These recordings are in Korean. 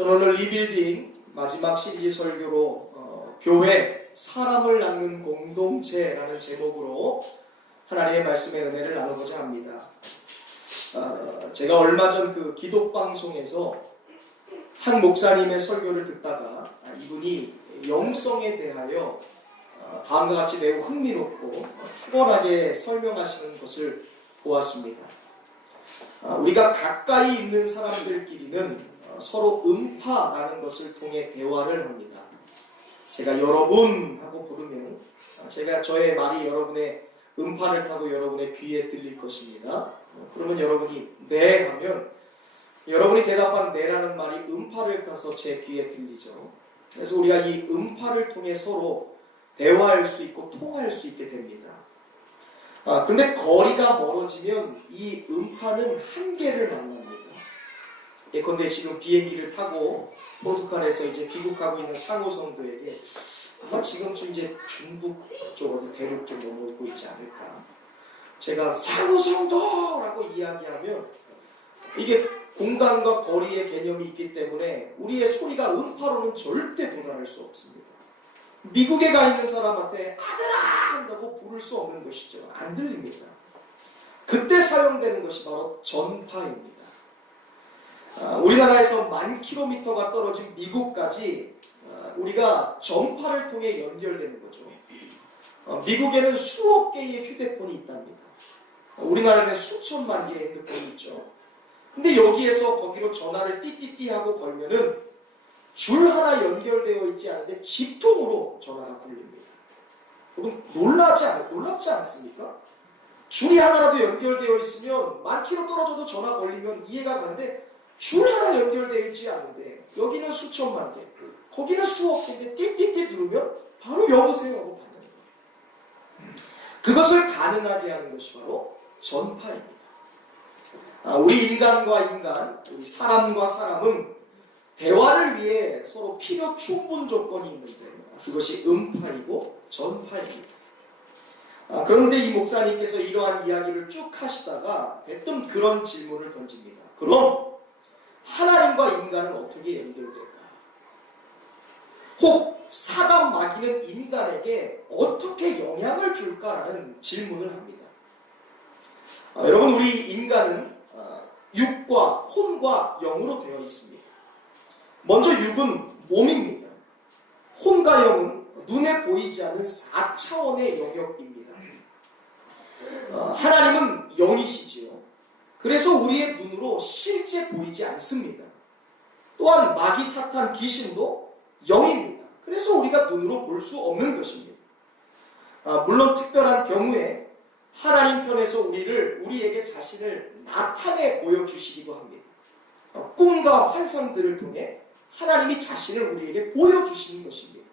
저는 오늘 리빌딩 마지막 시리즈 설교로 교회, 사람을 낳는 공동체라는 제목으로 하나님의 말씀의 은혜를 나누고자 합니다. 제가 얼마 전 그 기독방송에서 한 목사님의 설교를 듣다가 이분이 영성에 대하여 다음과 같이 매우 흥미롭고 탁월하게 설명하시는 것을 보았습니다. 우리가 가까이 있는 사람들끼리는 서로 음파라는 것을 통해 대화를 합니다. 제가 여러분 하고 부르면 저의 말이 여러분의 음파를 타고 여러분의 귀에 들릴 것입니다. 그러면 여러분이 네 하면 여러분이 대답한 네라는 말이 음파를 타서 제 귀에 들리죠. 그래서 우리가 이 음파를 통해 서로 대화할 수 있고 통할 수 있게 됩니다. 근데 거리가 멀어지면 이 음파는 한계를 만납니다. 예컨대 지금 비행기를 타고 포르투갈에서 이제 귀국하고 있는 상호성도에게 아마 지금쯤 이제 중국 쪽으로 대륙 좀 넘어오고 있지 않을까. 제가 상호성도라고 이야기하면 이게 공간과 거리의 개념이 있기 때문에 우리의 소리가 음파로는 절대 도달할 수 없습니다. 미국에 가 있는 사람한테 아들아! 한다고 부를 수 없는 것이죠. 안 들립니다. 그때 사용되는 것이 바로 전파입니다. 우리나라에서 10,000km가 떨어진 미국까지 우리가 전파를 통해 연결되는 거죠. 미국에는 수억 개의 휴대폰이 있답니다. 우리나라에는 수천만 개의 핸드폰이 있죠. 근데 여기에서 거기로 전화를 띠띠띠 하고 걸면은 줄 하나 연결되어 있지 않은데 집통으로 전화가 걸립니다. 여러분 놀랍지 않습니까? 줄이 하나라도 연결되어 있으면 10,000km 떨어져도 전화 걸리면 이해가 가는데 줄 하나 연결되어 있지 않은데 여기는 수천만 개, 거기는 수억 개인데 띠띠띠 누르면 바로 여보세요 하고 받는 거예요. 그것을 가능하게 하는 것이 바로 전파입니다. 우리 인간과 인간, 우리 사람과 사람은 대화를 위해 서로 필요 충분 조건이 있는데 그것이 음파이고 전파입니다. 그런데 이 목사님께서 이러한 이야기를 쭉 하시다가 대뜸 그런 질문을 던집니다. 그럼 하나님과 인간은 어떻게 연결될까? 혹 사단 마귀는 인간에게 어떻게 영향을 줄까라는 질문을 합니다. 여러분, 우리 인간은 육과 혼과 영으로 되어 있습니다. 먼저 육은 몸입니다. 혼과 영은 눈에 보이지 않는 4차원의 영역입니다. 하나님은 영이시지요. 그래서 우리의 눈으로 실제 보이지 않습니다. 또한 마귀, 사탄, 귀신도 영입니다. 그래서 우리가 눈으로 볼 수 없는 것입니다. 물론 특별한 경우에 하나님 편에서 우리에게 자신을 나타내 보여주시기도 합니다. 꿈과 환상들을 통해 하나님이 자신을 우리에게 보여주시는 것입니다.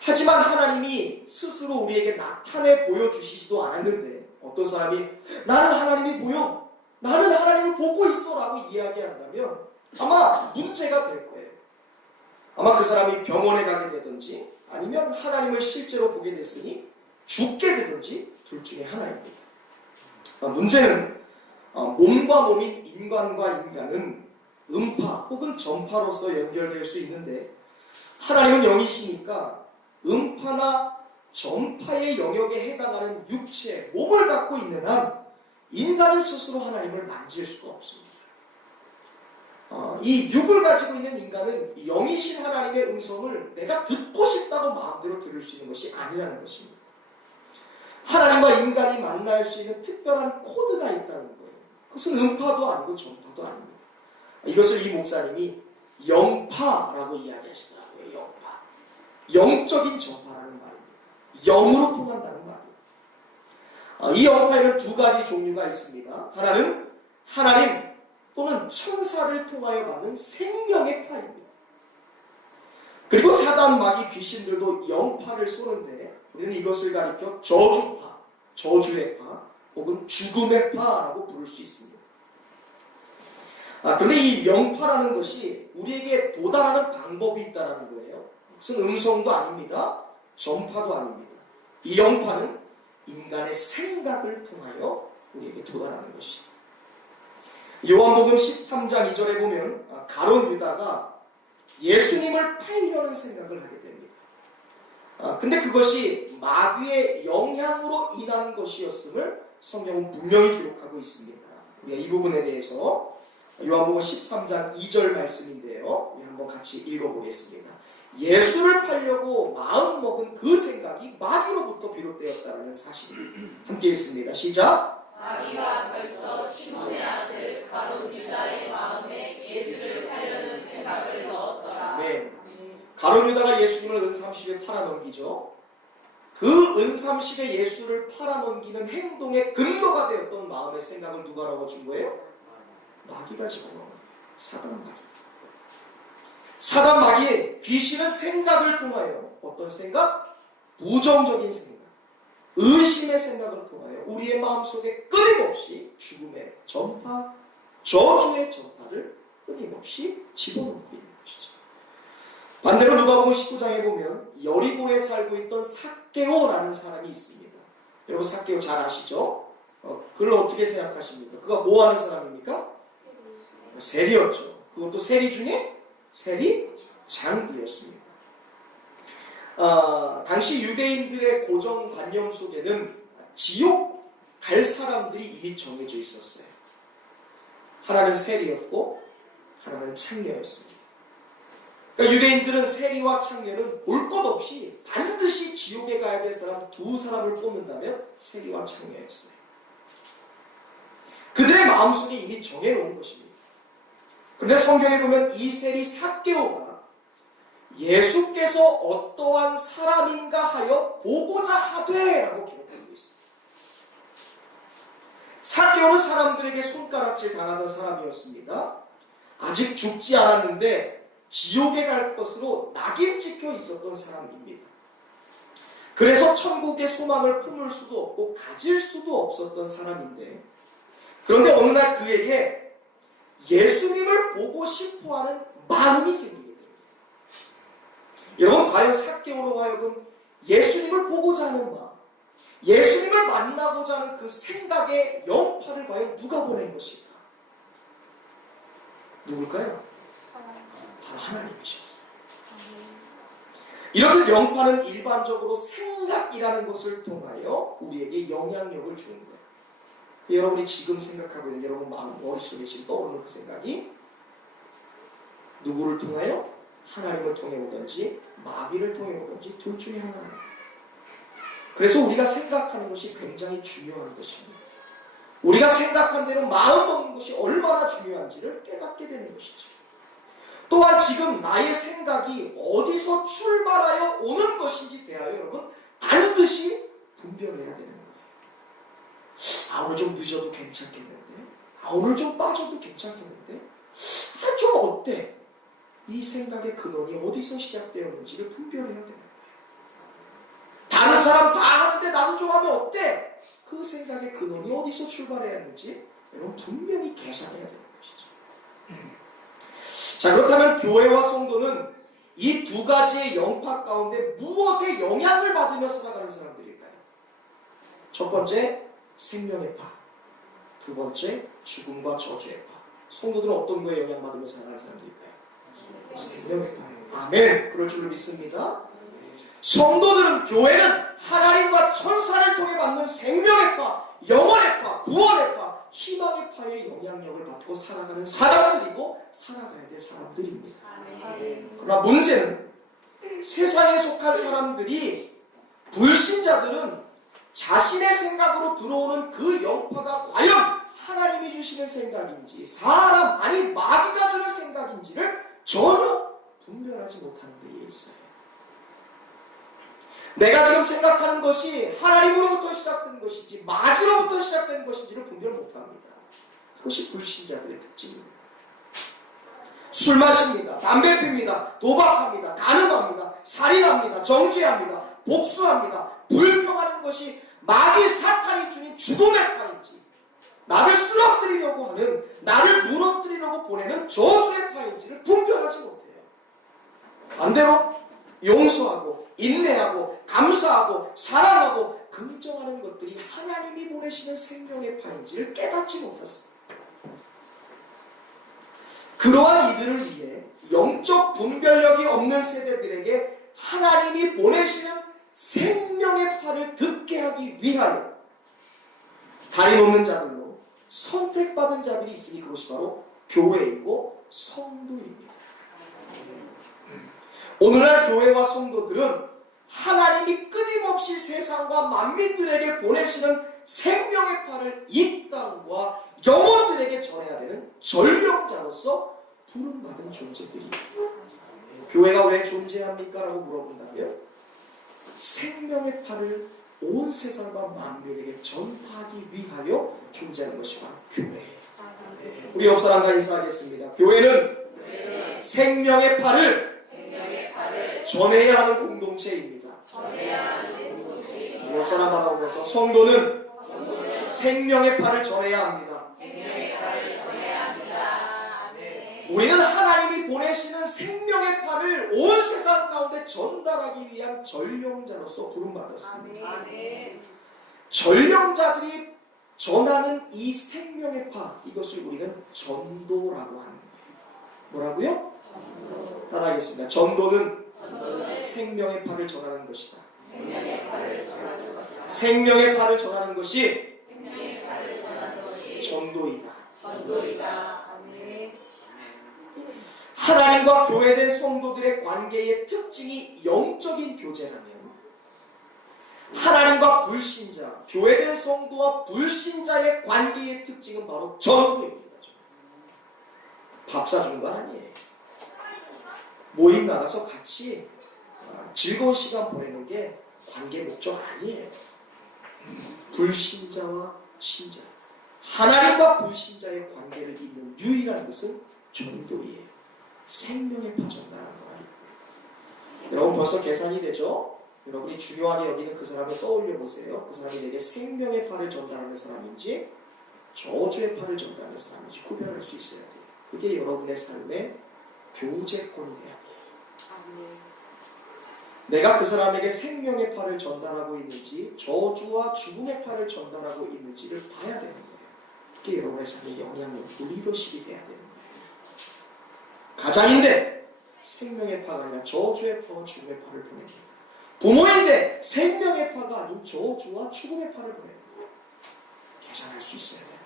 하지만 하나님이 스스로 우리에게 나타내 보여주시지도 않았는데 어떤 사람이 나는 하나님이 보여, 나는 하나님을 보고 있어 라고 이야기한다면 아마 문제가 될 거예요. 아마 그 사람이 병원에 가게 되든지 아니면 하나님을 실제로 보게 됐으니 죽게 되든지 둘 중에 하나입니다. 문제는 몸과 몸인 인간과 인간은 음파 혹은 전파로서 연결될 수 있는데 하나님은 영이시니까 음파나 전파의 영역에 해당하는 육체, 몸을 갖고 있는 한 인간은 스스로 하나님을 만질 수가 없습니다. 이 육을 가지고 있는 인간은 영이신 하나님의 음성을 내가 듣고 싶다고 마음대로 들을 수 있는 것이 아니라는 것입니다. 하나님과 인간이 만날 수 있는 특별한 코드가 있다는 거예요. 그것은 음파도 아니고 전파도 아닙니다. 이것을 이 목사님이 영파라고 이야기하시더라고요. 영파. 영적인 전파라는 말입니다. 영으로 통한다는 말이에요. 이 영파에는 두 가지 종류가 있습니다. 하나는 하나님 또는 천사를 통하여 받는 생명의 파입니다. 그리고 사단, 마귀, 귀신들도 영파를 쏘는데 우리는 이것을 가리켜 저주파, 저주의 파 혹은 죽음의 파라고 부를 수 있습니다. 그런데 이 영파라는 것이 우리에게 도달하는 방법이 있다는 거예요. 무슨 음성도 아닙니다. 전파도 아닙니다. 이 영파는 인간의 생각을 통하여 우리에게 도달하는 것입니다. 요한복음 13장 2절에 보면 가룟 유다가 예수님을 팔려는 생각을 하게 됩니다. 근데 그것이 마귀의 영향으로 인한 것이었음을 성경은 분명히 기록하고 있습니다. 우리가 이 부분에 대해서 요한복음 13장 2절 말씀인데요, 우리 한번 같이 읽어보겠습니다. 예수를 팔려고 마음먹은 그 생각이 마귀로부터 비롯되었다는 사실입니다. 함께 읽습니다. 시작. 마귀가 벌써 시몬의 아들 가룟 유다의 마음에 예수를 팔려는 생각을 넣었더라. 네. 가룟 유다가 예수님을 은30에 팔아넘기죠. 그 은30에 예수를 팔아넘기는 행동의 근거가 되었던 마음의 생각을 누가 넣어준 거예요? 마귀가 집어넣은 거예요. 사단 마귀. 사단 마귀, 귀신은 생각을 통하여 어떤 생각? 부정적인 생각, 의심의 생각을 통하여 우리의 마음속에 끊임없이 죽음의 전파, 저주의 전파를 끊임없이 집어넣고 있는 것이죠. 반대로 누가복음 19장에 보면 여리고에 살고 있던 삭개오라는 사람이 있습니다. 여러분 삭개오 잘 아시죠? 그를 어떻게 생각하십니까? 그가 뭐 하는 사람입니까? 세리였죠. 그것도 세리 중에 세리장이었습니다. 당시 유대인들의 고정관념 속에는 지옥 갈 사람들이 이미 정해져 있었어요. 하나는 세리였고 하나는 창녀였습니다. 그러니까 유대인들은 세리와 창녀는 볼 것 없이 반드시 지옥에 가야 될 사람 두 사람을 뽑는다면 세리와 창녀였어요. 그들의 마음속에 이미 정해놓은 것입니다. 그런데 성경에 보면 이 세리 삭개오가 예수께서 어떠한 사람인가 하여 보고자 하되 라고 기록하고 있습니다. 삭개오는 사람들에게 손가락질 당하던 사람이었습니다. 아직 죽지 않았는데 지옥에 갈 것으로 낙인 찍혀 있었던 사람입니다. 그래서 천국의 소망을 품을 수도 없고 가질 수도 없었던 사람인데, 그런데 어느 날 그에게 예수님을 보고 싶어하는 마음이 생기게 됩니다. 여러분, 과연 삭개오로 하여금 예수님을 보고자 하는 마음, 예수님을 만나고자 하는 그 생각의 영파를 과연 누가 보낸 것일까? 누굴까요? 바로 하나님이셨어요. 이렇듯 영파는 일반적으로 생각이라는 것을 통하여 우리에게 영향력을 주는 거예요. 여러분이 지금 생각하고 있는 여러분 마음 머릿속에 지금 떠오르는 그 생각이 누구를 통하여? 하나님을 통해 오든지 마귀를 통해 오든지 둘 중에 하나예요. 그래서 우리가 생각하는 것이 굉장히 중요한 것입니다. 우리가 생각한 대로 마음 먹는 것이 얼마나 중요한지를 깨닫게 되는 것이죠. 또한 지금 나의 생각이 어디서 출발하여 오는 것인지 대하여 여러분 반드시 분별해야 되는 거예요. 오늘 좀 늦어도 괜찮겠는데? 오늘 좀 빠져도 괜찮겠는데? 좀 어때? 이 생각의 근원이 어디서 시작되었는지를 분별해야 되는 거예요. 다른 사람 다 하는데 나도 좀 하면 어때? 그 생각의 근원이 어디서 출발해야 하는지 여러분 분명히 계산해야 되는 것이죠. 자, 그렇다면 교회와 성도는 이 두 가지의 영파 가운데 무엇에 영향을 받으며 살아가는 사람들일까요? 첫 번째, 생명의 파. 두 번째, 죽음과 저주의 파. 성도들은 어떤 거에 영향받으며 살아가는 사람들일까요? 생명의 파예요. 아멘. 그럴 줄 믿습니다. 성도들은, 교회는 하나님과 천사를 통해 받는 생명의 파, 영원의 파, 구원의 파, 희망의 파의 영향력을 받고 살아가는 사람들이고 살아가야 될 사람들입니다. 그러나 문제는 세상에 속한 사람들이, 불신자들은 자신의 생각으로 들어오는 그 영파가 과연 하나님이 주시는 생각인지 사람, 아니 마귀가 주는 생각인지를 전혀 분별하지 못하는 데에 있어요. 내가 지금 생각하는 것이 하나님으로부터 시작된 것인지 마귀로부터 시작된 것인지를 분별 못합니다. 그것이 불신자들의 특징입니다. 술 마십니다. 담배 핍니다. 도박합니다. 간음합니다. 살인합니다. 정죄합니다. 복수합니다. 불평하는 것이 마귀 사탄이 주는 죽음의 파인지, 나를 쓰러뜨리려고 하는, 나를 무너뜨리려고 보내는 저주의 파인지를 분별하지 못해요. 반대로 용서하고 인내하고 감사하고 사랑하고 긍정하는 것들이 하나님이 보내시는 생명의 파인지를 깨닫지 못했습니다. 그러한 이들을 위해 영적 분별력이 없는 세대들에게 하나님이 보내시는 생명의 팔을 듣게 하기 위하여 다리 놓는 자들로 선택받은 자들이 있으니 그것이 바로 교회이고 성도입니다. 오늘날 교회와 성도들은 하나님이 끊임없이 세상과 만민들에게 보내시는 생명의 팔을 이 땅과 영혼들에게 전해야 되는 전력자로서 부름받은 존재들이에요. 교회가 왜 존재합니까? 라고 물어본다면 생명의 팔을 온 세상과 만민에게 전파하기 위하여 존재하는 것이 바로 교회예요. 우리 옆 사람과 인사하겠습니다. 교회는 생명의 팔을 전해야 하는 공동체입니다. 우리 옆 사람 바라보면서 성도는 생명의 팔을 전해야 합니다. 우리는 하나님이 보내시는 생명의 팔을 온 세상 가운데 전달하기 위한 전령자로서 부름받았습니다. 전령자들이 전하는 이 생명의 파, 이것을 우리는 전도라고 하는 거예요. 뭐라고요? 따라하겠습니다. 전도는 생명의 팔을 전하는 것이다. 생명의 팔을 전하는 것이 전도이다. 하나님과 교회된 성도들의 관계의 특징이 영적인 교제라면 하나님과 불신자, 교회된 성도와 불신자의 관계의 특징은 바로 전도입니다. 밥 사준 거 아니에요. 모임 나가서 같이 즐거운 시간 보내는 게 관계 목적 아니에요. 불신자와 신자, 하나님과 불신자의 관계를 잇는 유일한 것은 전도예요. 생명의 파 전달하는 거예요. 여러분 벌써 계산이 되죠? 여러분이 중요하게 여기는 그 사람을 떠올려 보세요. 그 사람이 내게 생명의 팔을 전달하는 사람인지 저주의 팔을 전달하는 사람인지 구별할 수 있어야 돼요. 그게 여러분의 삶의 교제권이 돼야 돼요. 내가 그 사람에게 생명의 팔을 전달하고 있는지 저주와 죽음의 팔을 전달하고 있는지를 봐야 되는 거예요. 그게 여러분의 삶의 영향력이고 리더십이 돼야 되는 거예요. 가장인데 생명의 파가 아니라 저주의 파와 죽음의 파를 보냅니다. 부모인데 생명의 파가 아닌 저주와 죽음의 파를 보냅니다. 계산할 수 있어야 돼요.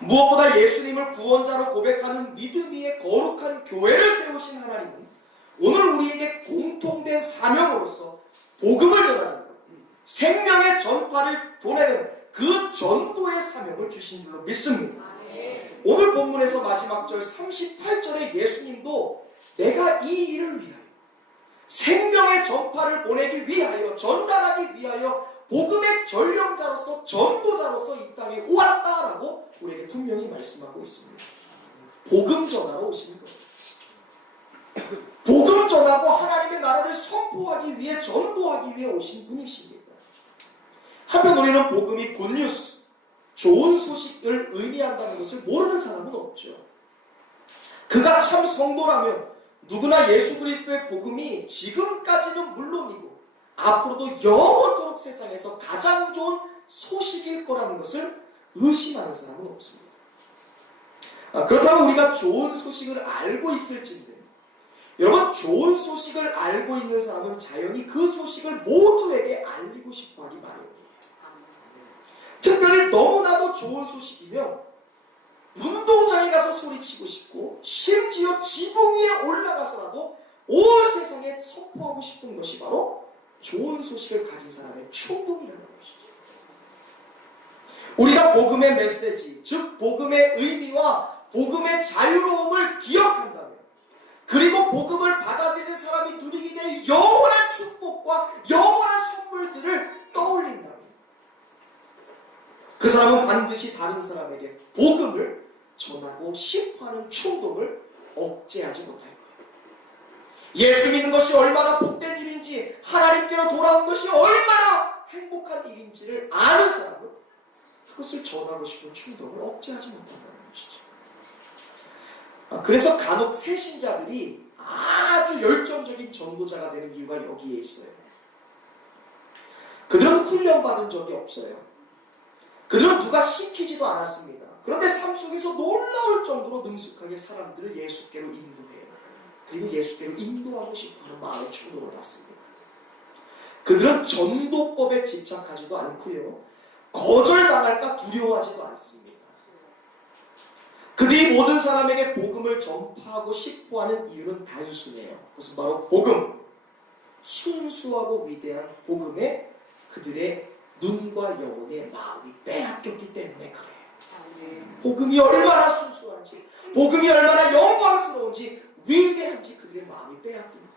무엇보다 예수님을 구원자로 고백하는 믿음 위에 거룩한 교회를 세우신 하나님은 오늘 우리에게 공통된 사명으로서 복음을 전하는 것, 생명의 전파를 보내는 그 전도의 사명을 주신 줄로 믿습니다. 오늘 본문에서 마지막 절 38절에 예수님도 내가 이 일을 위하여 생명의 전파를 보내기 위하여 전달하기 위하여 복음의 전령자로서 전도자로서 이 땅에 오았다라고 우리에게 분명히 말씀하고 있습니다. 복음 전하러 오시는 거예요. 복음 전하고 하나님의 나라를 선포하기 위해 전도하기 위해 오신 분이십니다. 한편 우리는 복음이 굿뉴스, 좋은 소식을 의미한다는 것을 모르는 사람은 없죠. 그가 참 성도라면 누구나 예수 그리스도의 복음이 지금까지는 물론이고 앞으로도 영원토록 세상에서 가장 좋은 소식일 거라는 것을 의심하는 사람은 없습니다. 그렇다면 우리가 좋은 소식을 알고 있을진데 여러분, 좋은 소식을 알고 있는 사람은 자연히 그 소식을 모두에게 알리고 싶어 하기 마련이에요. 특별히 너무나도 좋은 소식이면 운동장에 가서 소리치고 싶고 심지어 지붕 위에 올라가서라도 온 세상에 선포하고 싶은 것이 바로 좋은 소식을 가진 사람의 충동이라는 것이죠. 우리가 복음의 메시지, 즉 복음의 의미와 복음의 자유로움을 기억한다면, 그리고 복음을 받아들이는 사람이 누리게 될 영원한 축복과 영원한 선물들을 떠올린다면 그 사람은 반드시 다른 사람에게 복음을 전하고 싶어하는 충동을 억제하지 못할 거예요. 예수 믿는 것이 얼마나 복된 일인지, 하나님께로 돌아온 것이 얼마나 행복한 일인지를 아는 사람은 그것을 전하고 싶은 충동을 억제하지 못한다는 것이죠. 그래서 간혹 새신자들이 아주 열정적인 전도자가 되는 이유가 여기에 있어요. 그들은 훈련받은 적이 없어요. 그들은 누가 시키지도 않았습니다. 그런데 삶 속에서 놀라울 정도로 능숙하게 사람들을 예수께로 인도해요. 그리고 예수께로 인도하고 싶어하는 마음의 충동을 받습니다. 그들은 전도법에 집착하지도 않고요, 거절당할까 두려워하지도 않습니다. 그들이 모든 사람에게 복음을 전파하고 싶어하는 이유는 단순해요. 그것은 바로 복음, 순수하고 위대한 복음에 그들의 눈과 영혼의 마음이 빼앗겼기 때문에 그래요. 복음이 얼마나 순수한지, 복음이 얼마나 영광스러운지, 위대한지 그들의 마음이 빼앗긴 거예요.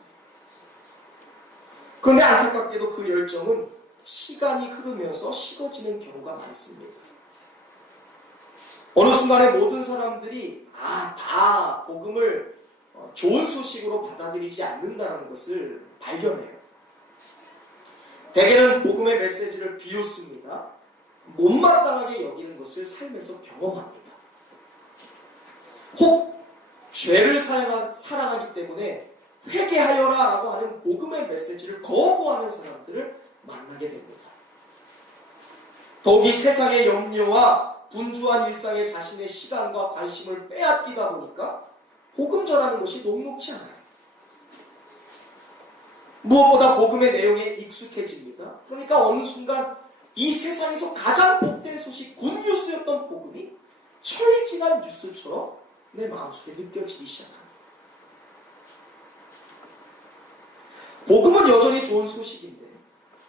그런데 안타깝게도 그 열정은 시간이 흐르면서 식어지는 경우가 많습니다. 어느 순간에 모든 사람들이 다 복음을 좋은 소식으로 받아들이지 않는다는 것을 발견해요. 대개는 복음의 메시지를 비웃습니다. 못마땅하게 여기는 것을 삶에서 경험합니다. 혹 죄를 사랑하기 때문에 회개하여라 라고 하는 복음의 메시지를 거부하는 사람들을 만나게 됩니다. 더욱이 세상의 염려와 분주한 일상에 자신의 시간과 관심을 빼앗기다 보니까 복음 전하는 것이 녹록치 않아요. 무엇보다 복음의 내용에 익숙해집니다. 그러니까 어느 순간 이 세상에서 가장 복된 소식, 굿뉴스였던 복음이 철직한 뉴스처럼 내 마음속에 느껴지기 시작합니다. 복음은 여전히 좋은 소식인데,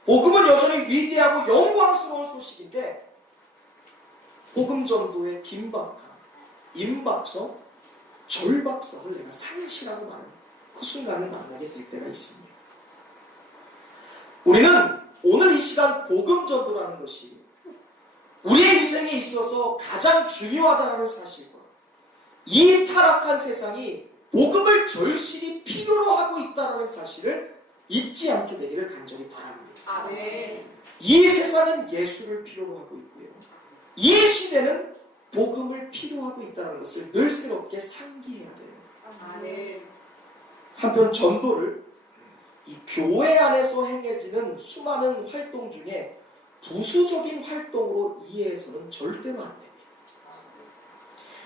복음은 여전히 위대하고 영광스러운 소식인데, 복음 전도의 긴박함, 임박성, 절박성을 내가 상실하고 마는 그 순간을 만나게 될 때가 있습니다. 우리는 오늘 이 시간 복음 전도라는 것이 우리의 인생에 있어서 가장 중요하다는 사실과 이 타락한 세상이 복음을 절실히 필요로 하고 있다는 사실을 잊지 않게 되기를 간절히 바랍니다. 아멘. 이 세상은 예수를 필요로 하고 있고요, 이 시대는 복음을 필요하고 있다는 것을 늘 새롭게 상기해야 돼요. 아멘. 한편 전도를 이 교회 안에서 행해지는 수많은 활동 중에 부수적인 활동으로 이해해서는 절대로 안 됩니다.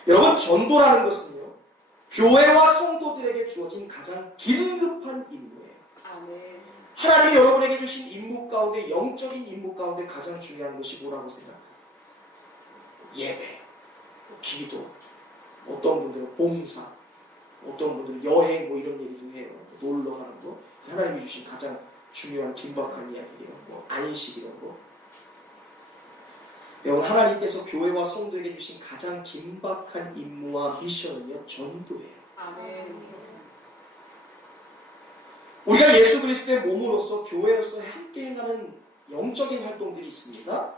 여러분, 전도라는 것은요, 교회와 성도들에게 주어진 가장 긴급한 임무예요. 아멘. 하나님이 여러분에게 주신 임무 가운데, 영적인 임무 가운데 가장 중요한 것이 뭐라고 생각해요? 예배, 기도, 어떤 분들은 봉사, 어떤 분들은 여행 이런 얘기도 해요. 놀러 가는 거, 하나님이 주신 가장 중요한 긴박한 이야기예요. 안식 이런 거. 여러분, 하나님께서 교회와 성도에게 주신 가장 긴박한 임무와 미션은요, 전도예요. 아멘. 우리가 예수 그리스도의 몸으로서 교회로서 함께 행하는 영적인 활동들이 있습니다.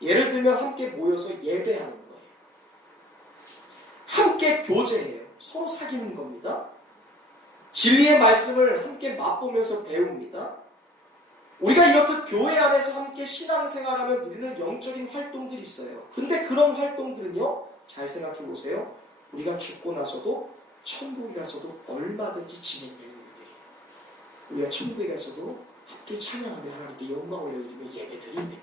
예를 들면 함께 모여서 예배하는 거예요. 함께 교제해요. 서로 사귀는 겁니다. 진리의 말씀을 함께 맛보면서 배웁니다. 우리가 이렇듯 교회 안에서 함께 신앙생활하며 누리는 영적인 활동들이 있어요. 근데 그런 활동들은요, 잘 생각해 보세요. 우리가 죽고 나서도 천국에 가서도 얼마든지 진행되는 일들이에요. 우리가 천국에 가서도 함께 찬양하며 하나님께 영광을 올리며 예배드립니다.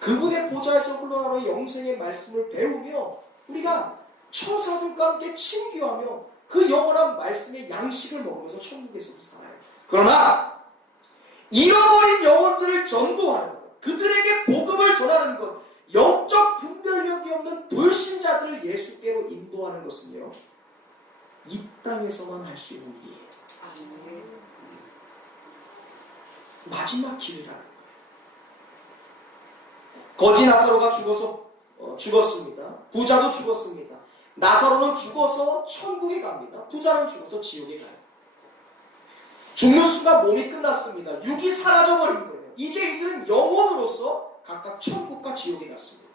그분의 보좌에서 흘러나오는 영생의 말씀을 배우며 우리가 천사들과 함께 친교하며 그 영원한 말씀의 양식을 먹으면서 천국에서도 살아요. 그러나 잃어버린 영혼들을 전도하는 것, 그들에게 복음을 전하는 것, 영적 분별력이 없는 불신자들을 예수께로 인도하는 것은요, 이 땅에서만 할 수 있는 일이에요. 마지막 기회라는 거예요. 거지 나사로가 죽었습니다. 부자도 죽었습니다. 나사로는 죽어서 천국에 갑니다. 부자는 죽어서 지옥에 가요. 죽는 순간 몸이 끝났습니다. 육이 사라져버린 거예요. 이제 이들은 영혼으로서 각각 천국과 지옥에 갔습니다.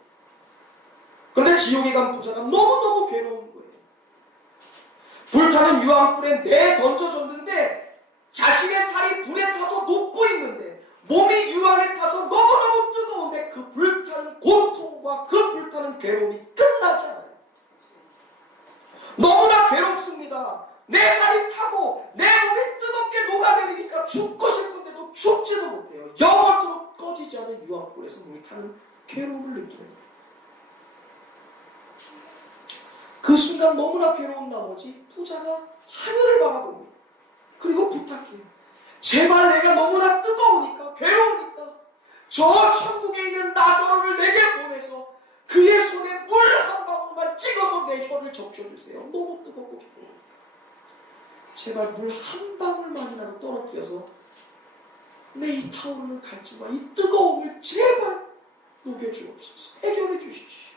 그런데 지옥에 간 부자가 너무너무 괴로운 거예요. 불타는 유황불에 내던져졌는데 자신의 살이 불에 타서 녹고 있는데, 몸이 유황에 타서 너무너무 뜨거운데 그 불타는 고통과 그 불타는 괴로움이 끝나지 않아요. 너무나 괴롭습니다. 내 살이 타고 내 몸이 뜨겁게 녹아내리니까 죽고 싶은데도 죽지도 못해요. 영원토록 꺼지지 않은 유황불에서 물이 타는 괴로움을 느끼는 거예요. 순간 너무나 괴로운 나머지 부자가 하늘을 바라봅니다. 그리고 부탁해요. 제발 내가 너무나 뜨거우니까 괴로우니까 저 천국에 있는 나사로를 내게 보내서 그의 손에 물 한 방울만 찍어서 내 혀를 적셔주세요. 너무 뜨겁고 괴로워. 제발 물 한 방울만이라도 떨어뜨려서 내 이 타오르는 갈증과 이 뜨거움을 제발 녹여주옵소서. 해결해 주십시오.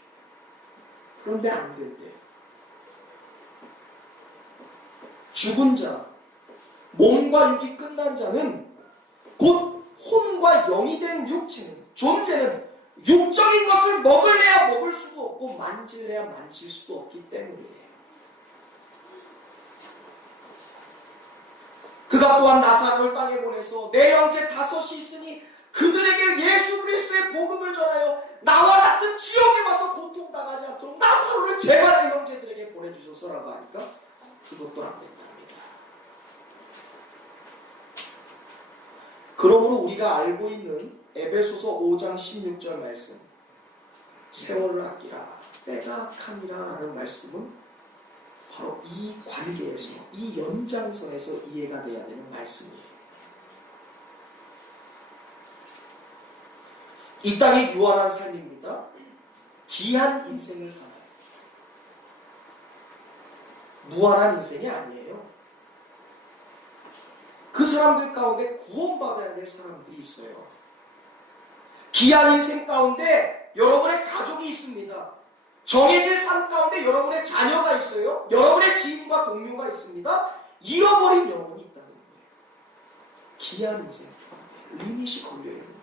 그런데 안 된대요. 죽은 자, 몸과 육이 끝난 자는 곧 혼과 영이 된 육체는, 존재는 육적인 것을 먹을래야 먹을 수도 없고 만질래야 만질 수도 없기 때문이에요. 그가 또한 나사로를 땅에 보내서 내 형제 다섯이 있으니 그들에게 예수 그리스도의 복음을 전하여 나와 같은 지옥에 와서 고통당하지 않도록 나사로를 제발 내 형제들에게 보내주소서라고 하니까 그것도 안 된답니다. 그러므로 우리가 알고 있는 에베소서 5장 16절 말씀, 세월을 아끼라 때가 악하니라 라는 말씀은 바로 이 관계에서, 이 연장선에서 이해가 돼야 되는 말씀이에요. 이 땅이 유한한 삶입니다. 귀한 인생을 살아요. 무한한 인생이 아니에요. 그 사람들 가운데 구원받아야 될 사람들이 있어요. 귀한 인생 가운데 여러분의 가족이 있습니다. 정해진 삶 가운데 여러분의 자녀가 있어요. 여러분의 지인과 동료가 있습니다. 잃어버린 영혼이 있다는 거예요. 귀한 인생 가운데 리밋이 걸려있는 거예요.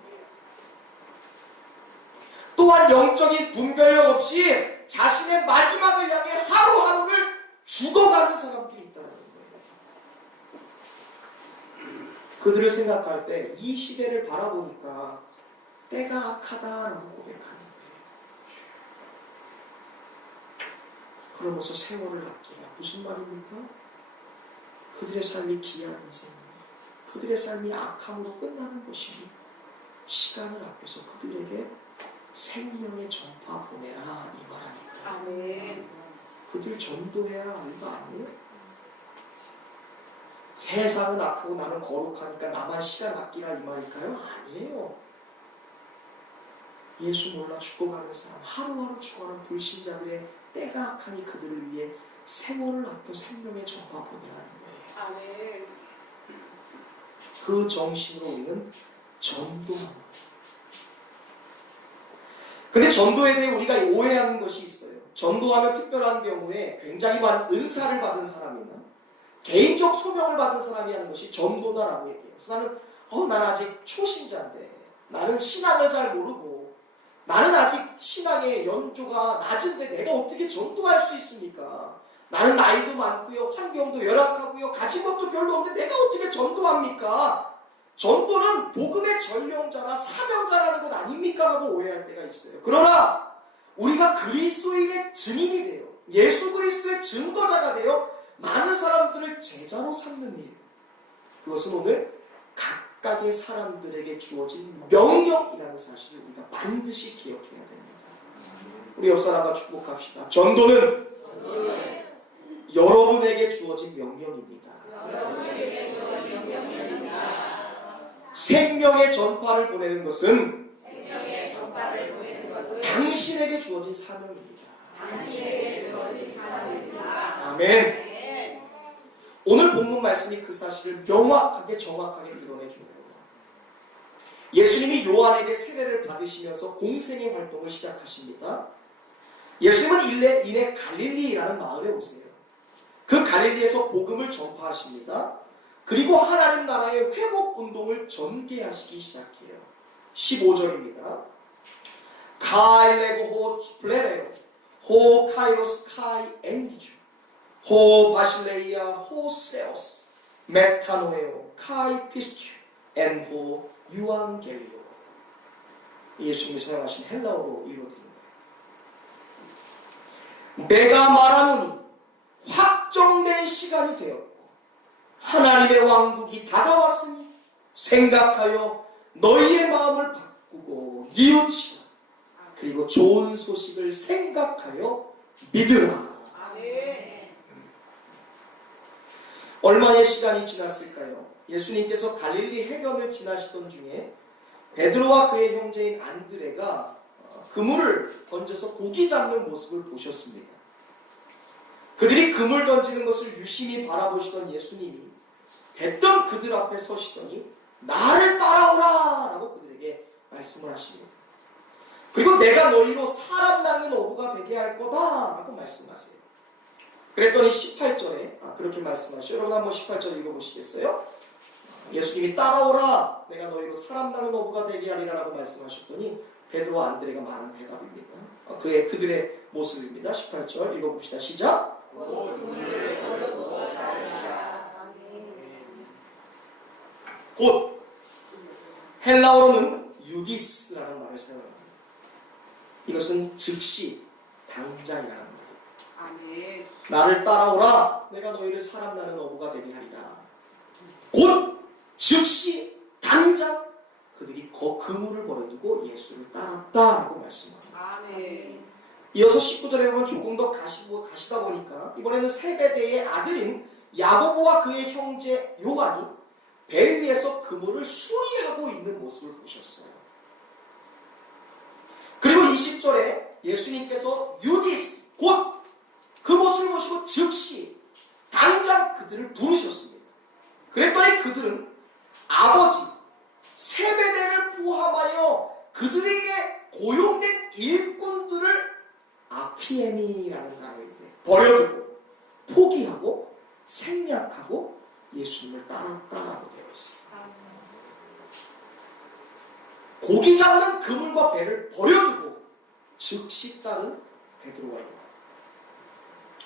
또한 영적인 분별력 없이 자신의 마지막을 향해 하루하루를 죽어가는 사람들이 있다는 거예요. 그들을 생각할 때 이 시대를 바라보니까 때가 악하다라고 고백하는 거예요. 그러면서 세월을 아끼라. 무슨 말입니까? 그들의 삶이 귀한 인생입니다. 그들의 삶이 악함으로 끝나는 것이니 시간을 아껴서 그들에게 생명의 전파 보내라 이 말입니다. 아멘. 그들 전도해야 하는 거 아니에요? 세상은 악하고 나는 거룩하니까 나만 시간 아끼라 이 말일까요? 아니에요. 예수 몰라 죽어가는 사람, 하루하루 죽어가는 불신자들의 때가 악하니 그들을 위해 세월을 아껴 생명의 전파 보내라는 거예요. 아멘. 그 정신으로 우리는 전도하는 거예요. 근데 전도에 대해 우리가 오해하는 것이 있어요. 전도하면 특별한 경우에 굉장히 많은 은사를 받은 사람이나 개인적 소명을 받은 사람이 하는 것이 전도다라고 얘기해요. 그래서 나는 아직 초신자인데, 나는 신앙을 잘 모르고, 나는 아직 신앙의 연조가 낮은데 내가 어떻게 전도할 수 있습니까? 나는 나이도 많고요, 환경도 열악하고요, 가진 것도 별로 없는데 내가 어떻게 전도합니까? 전도는 복음의 전령자나 사명자라는 것 아닙니까? 하고 오해할 때가 있어요. 그러나 우리가 그리스도인의 증인이 돼요. 예수 그리스도의 증거자가 되어 많은 사람들을 제자로 삼는 일. 그것은 오늘 각각의 사람들에게 주어진 명령이라는 사실을 우리가 반드시 기억해야 됩니다. 우리 옆 사람과 축복합시다. 전도는 여러분에게 주어진 명령입니다. 생명의 전파를 보내는 것은 당신에게 주어진 사명입니다. 아멘. 오늘 본문 말씀이 그 사실을 명확하게 정확하게 드러내줘요. 예수님이 요한에게 세례를 받으시면서 공생의 활동을 시작하십니다. 예수님은 이내 갈릴리라는 마을에 오세요. 그 갈릴리에서 복음을 전파하십니다. 그리고 하나님 나라의 회복 운동을 전개하시기 시작해요. 15절입니다. 카일레고 호 티플레레오 호 카이로스 카이 엔기주 호 바실레이아 호 세오스 메타노에오 카이 피스튜 엔호 유앙겔리오. 예수님이 사용하신 헬라어로 읽어드린 거예요. 내가 말하노니 확정된 시간이 되었고 하나님의 왕국이 다가왔으니 생각하여 너희의 마음을 바꾸고 뉘우치라. 그리고 좋은 소식을 생각하여 믿으라. 아멘. 얼마의 시간이 지났을까요? 예수님께서 갈릴리 해변을 지나시던 중에 베드로와 그의 형제인 안드레가 그물을 던져서 고기 잡는 모습을 보셨습니다. 그들이 그물 던지는 것을 유심히 바라보시던 예수님이 대뜸 그들 앞에 서시더니 나를 따라오라 라고 그들에게 말씀을 하십니다. 그리고 내가 너희로 사람 낚는 어부가 되게 할 거다 라고 말씀하세요. 그랬더니 18절에 그렇게 말씀하시죠. 여러분 한번 18절 읽어보시겠어요? 예수님이 따라오라 내가 너희로 사람 낚는 어부가 되게 하리라 라고 말씀하셨더니 베드로와 안드레가 말한 대답입니다. 그들의 모습입니다. 18절 읽어봅시다. 시작. 곧 헬라어로는 유디스라는 말을 사용합니다. 이것은 즉시 당장이라는 말이에요. 아멘. 나를 따라오라 내가 너희를 사람 나는 어부가 되게 하리라. 곧 즉시 당장 그들이 그물을 버려두고 예수를 따랐다라고 말씀합니다. 아멘. 이어서 19절에 보면 조금 더 가시다 보니까 이번에는 세베대의 아들인 야고보와 그의 형제 요한이 배 위에서 그물을 수리하고 있는 모습을 보셨어요. 그리고 20절에 예수님께서 유디스 곧 그 모습을 보시고 즉시 당장 그들을 부르셨습니다. 그랬더니 그들은 아버지 세베대를 포함하여 그들에게 고용된 일꾼들을 아피엠이라는 단어인데 버려두고 포기하고 생략하고 예수님을 따랐다라고 되어 있습니다. 고기 잡는 그물과 배를 버려두고 즉시 따른 베드로와 요한.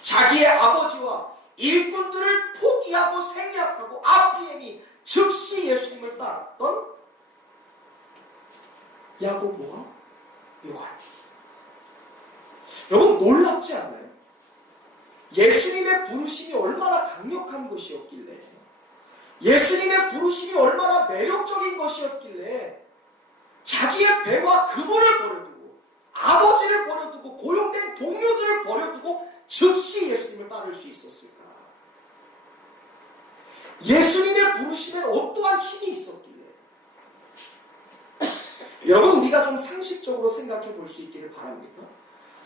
자기의 아버지와 일꾼들을 포기하고 생략하고 아피엠이 즉시 예수님을 따랐던 야고보와 요한. 여러분 놀랍지 않나요? 예수님의 부르심이 얼마나 강력한 것이었길래, 예수님의 부르심이 얼마나 매력적인 것이었길래 자기의 배와 그물을 버려두고 아버지를 버려두고 고용된 동료들을 버려두고 즉시 예수님을 따를 수 있었을까? 예수님의 부르심에 어떠한 힘이 있었길래? 여러분 우리가 좀 상식적으로 생각해 볼 수 있기를 바랍니다.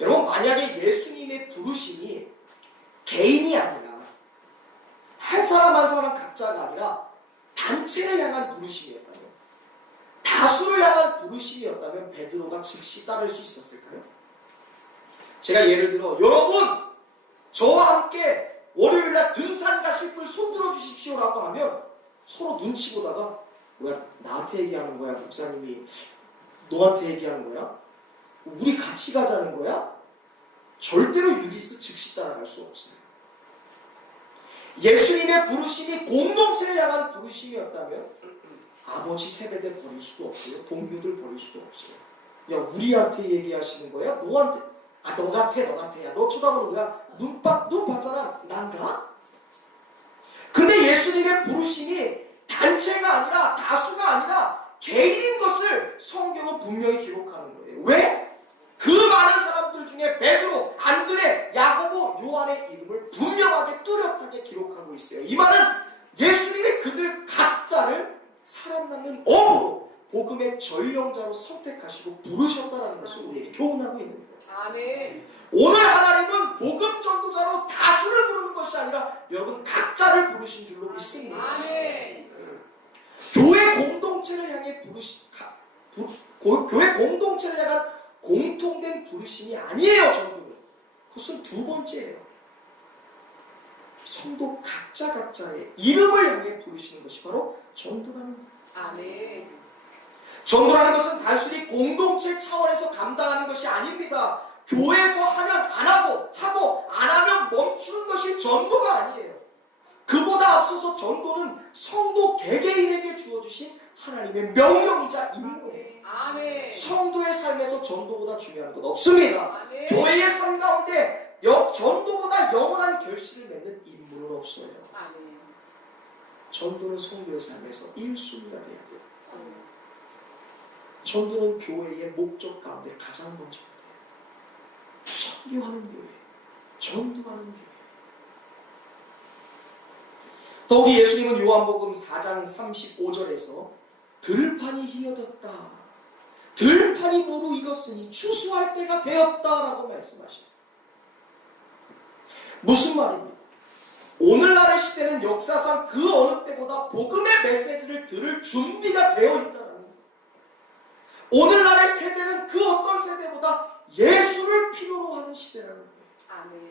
여러분 만약에 예수님의 부르심이 개인이 아니라 한 사람 한 사람 각자가 아니라 단체를 향한 부르심이었다면, 다수를 향한 부르심이었다면 베드로가 즉시 따를 수 있었을까요? 제가 예를 들어 여러분 저와 함께 월요일날 등산 가실 분 손들어 주십시오라고 하면 서로 눈치 보다가 왜 나한테 얘기하는 거야? 목사님이 너한테 얘기하는 거야? 우리 같이 가자는 거야? 절대로 유디스 즉시 따라갈 수 없어요. 예수님의 부르심이 공동체를 향한 부르심이었다면 아버지 세배대 버릴 수도 없고요. 동료들 버릴 수도 없어요. 야 우리한테 얘기하시는 거야? 너한테 너 같아 야 너 쳐다보는 거야? 눈 봤잖아. 난가? 근데 예수님의 부르심이 단체가 아니라 다수가 아니라 개인인 것을 성경은 분명히 기록하는 거예요. 왜? 그 많은 사람들 중에 베드로, 안드레, 야고보, 요한의 이름을 분명하게 뚜렷하게 기록하고 있어요. 이 말은 예수님이 그들 각자를 사람 낳는 어부로 복음의 전령자로 선택하시고 부르셨다는 것을 우리에게 교훈하고 있는 거예요. 아멘. 오늘 하나님은 복음 전도자로 다수를 부르는 것이 아니라 여러분 각자를 부르신 줄로 믿습니다. 아멘. 교회 공동체를 향해 교회 공동체를 향한 공통된 부르심이 아니에요. 전도는 그것은 두 번째예요. 성도 각자의 이름을 향해 부르시는 것이 바로 전도라는 거예요. 아멘. 전도라는 것은 단순히 공동체 차원에서 감당하는 것이 아닙니다. 교회에서 하면 안 하고 안 하면 멈추는 것이 전도가 아니에요. 그보다 앞서서 전도는 성도 개개인에게 주어주신 하나님의 명령이자 임무예요. 아멘. 성도의 삶에서 전도보다 중요한 것 없습니다. 아멘. 교회의 삶 가운데 전도보다 영원한 결실을 맺는 인물은 없어요. 아멘. 전도는 성도의 삶에서 1순위가 돼야 돼요. 전도는 교회의 목적 가운데 가장 먼저 돼요. 선교하는 교회, 전도하는 교회. 더욱이 예수님은 요한복음 4장 35절에서 들판이 희어졌다, 들판이 무르익었으니 추수할 때가 되었다라고 말씀하십니다. 무슨 말입니까? 오늘날의 시대는 역사상 그 어느 때보다 복음의 메시지를 들을 준비가 되어 있다는 거예요. 오늘날의 세대는 그 어떤 세대보다 예수를 필요로 하는 시대라는 거예요. 아멘.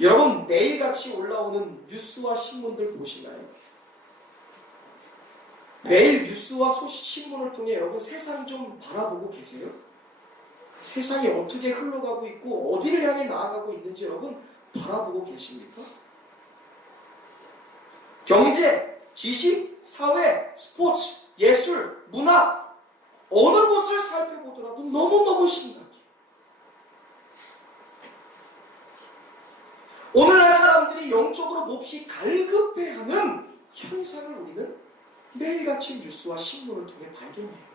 여러분, 매일같이 올라오는 뉴스와 신문들 보시나요? 매일 뉴스와 소식, 신문을 통해 여러분 세상 좀 바라보고 계세요? 세상이 어떻게 흘러가고 있고 어디를 향해 나아가고 있는지 여러분 바라보고 계십니까? 경제, 지식, 사회, 스포츠, 예술, 문화, 어느 곳을 살펴보더라도 너무너무 심각해요. 오늘날 사람들이 영적으로 몹시 갈급해하는 현상을 우리는 매일같이 뉴스와 신문을 통해 발견해요.